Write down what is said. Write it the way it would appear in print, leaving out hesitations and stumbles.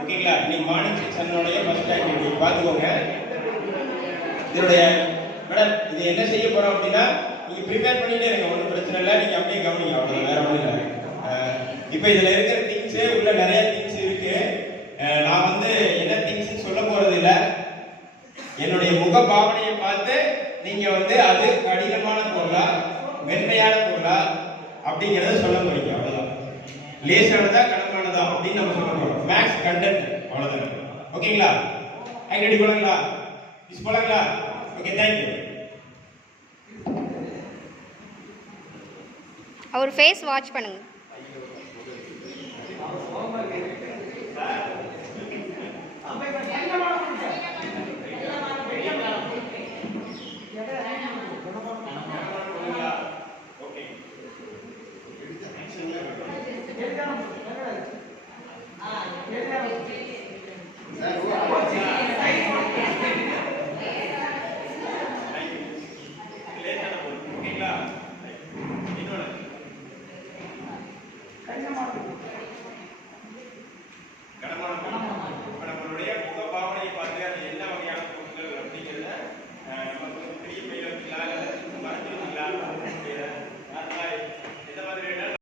ஓகேங்களா? நீங்க morning செக்ஷனுடைய first activity பாத்துக்கோங்க. இதனுடைய மேடம் இது என்ன செய்ய போறோம் அப்படின்னா நீங்க ப்ரிப்பேர் பண்ணிட்டே இருங்க, ஒன்றும் பிரச்சனை இல்லை, நீங்க அப்படியே கவனிங்க, அவ்வளவு வேற ஒன்றும் இல்லை. இப்போ இதுல இருக்கிற திங்ஸ் உள்ள நிறைய திங்ஸ் இருக்கு. நான் வந்து என்ன திங்ஸ் சொல்ல போறது இல்லை, என்னுடைய முக பாவனையை பார்த்து நீங்க வந்து அது கடினமான பொருளா மென்மையான பொருளா அப்படிங்கறத சொல்ல போறீங்க. அவ்வளவுதான். லேசானதா கனமானதா அப்படின்னு நம்ம சொல்ல போறோம். மேக்ஸ் கண்டென்ட் அவ்வளவுதான். ஓகேங்களா? ஆக்டிவிட்டி போலாங்களா? மிஸ் போலாங்களா? Okay, thank you. அவர் ஃபேஸ் வாட்ச் பண்ணுங்க. ஓகேங்களா? இன்னொன்று